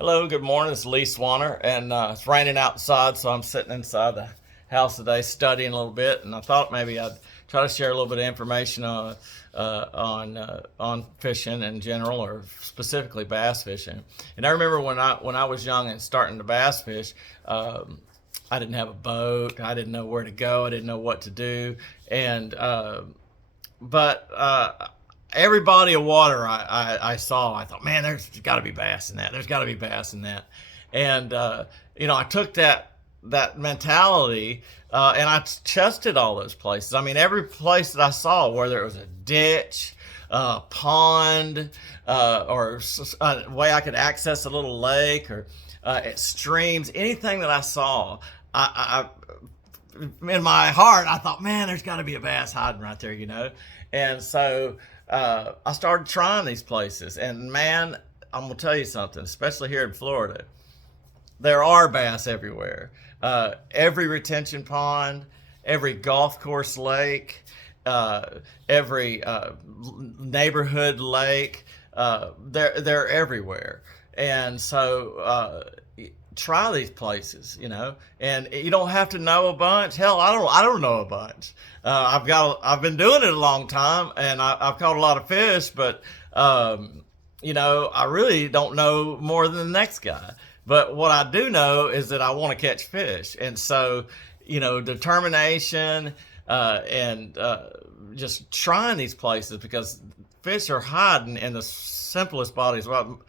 Hello, good morning. It's Lee Swanner, and it's raining outside, so I'm sitting inside the house today studying a little bit. And I thought maybe I'd try to share a little bit of information on fishing in general, or specifically bass fishing. And I remember when I was young and starting to bass fish. I didn't have a boat. I didn't know where to go. I didn't know what to do, and but every body of water I saw, I thought, man, there's got to be bass in that. There's got to be bass in that. And I took that mentality, and I tested all those places. I mean, every place that I saw, whether it was a ditch, pond, or a way I could access a little lake, or at streams, anything that I saw, in my heart, I thought, man, there's got to be a bass hiding right there. And so I started trying these places, and man, I'm gonna tell you something, especially here in Florida, there are bass everywhere. Every retention pond, every golf course lake, every neighborhood lake, they're everywhere. And so try these places. And you don't have to know a bunch. Hell, I don't know a bunch. I've been doing it a long time, and I've caught a lot of fish, but I really don't know more than the next guy. But what I do know is that I want to catch fish, and so determination, and just trying these places, because fish are hiding in the simplest bodies. Well,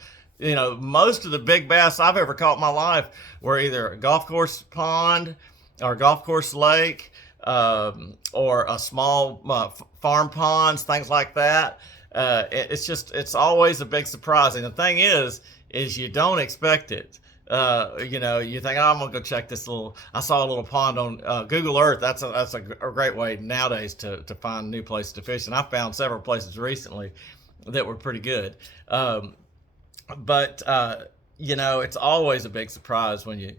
most of the big bass I've ever caught in my life were either a golf course pond or a golf course lake, or a small farm ponds, things like that. It's always a big surprise. And the thing is you don't expect it. You think, oh, I'm gonna go check this I saw a little pond on Google Earth. That's a great way nowadays to find new places to fish. And I found several places recently that were pretty good. But it's always a big surprise when you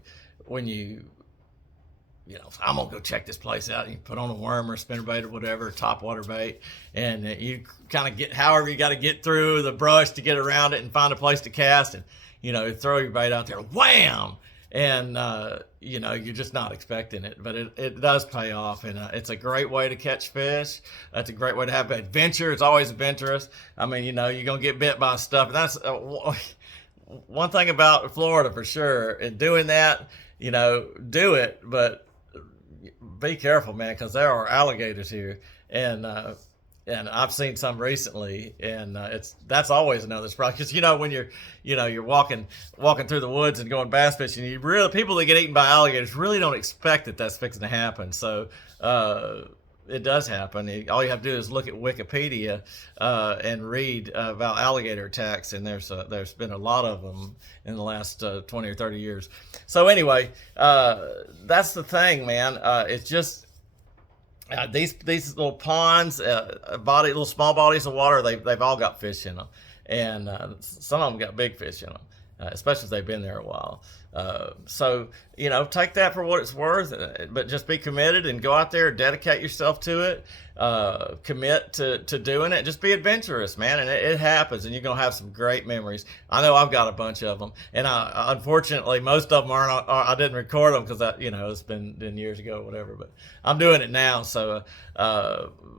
I'm gonna go check this place out. And you put on a worm or a spinnerbait or whatever, topwater bait, and you kind of get however you got to get through the brush to get around it and find a place to cast, and you throw your bait out there, wham, and you're just not expecting it, but it does pay off, and it's a great way to catch fish. It's a great way to have adventure. It's always adventurous. I mean, you're gonna get bit by stuff, and that's one thing about Florida for sure. And doing that, do it, but be careful, man, because there are alligators here, and I've seen some recently, and that's always another surprise. Because when you're walking through the woods and going bass fishing, people that get eaten by alligators really don't expect that that's fixing to happen. So it does happen. All you have to do is look at Wikipedia and read about alligator attacks, and there's been a lot of them in the last 20 or 30 years. So anyway, that's the thing, man. It's just these little ponds, little small bodies of water. They've all got fish in them, and some of them got big fish in them, especially if they've been there a while. So take that for what it's worth, but just be committed and go out there, dedicate yourself to it, commit to doing it. Just be adventurous, man, and it happens, and you're gonna have some great memories. I know I've got a bunch of them, and unfortunately most of them aren't. I didn't record them because it's been years ago or whatever. But I'm doing it now, so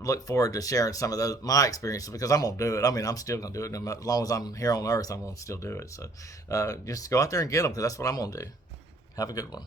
look forward to sharing some of my experiences, because I'm gonna do it. I mean, I'm still gonna do it as long as I'm here on Earth. I'm gonna still do it. So just go out there and get them, because that's what I'm gonna do. Have a good one.